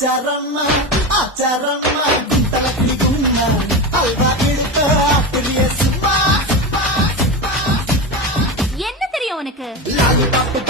ஆச்சாரம்மா ஆச்சாரம்மா குந்தலக்கிளி கும்மா அல்வா இழுக்க அப்படியே சும்மா என்ன தெரியும் உனக்கு லாலி பாப்பு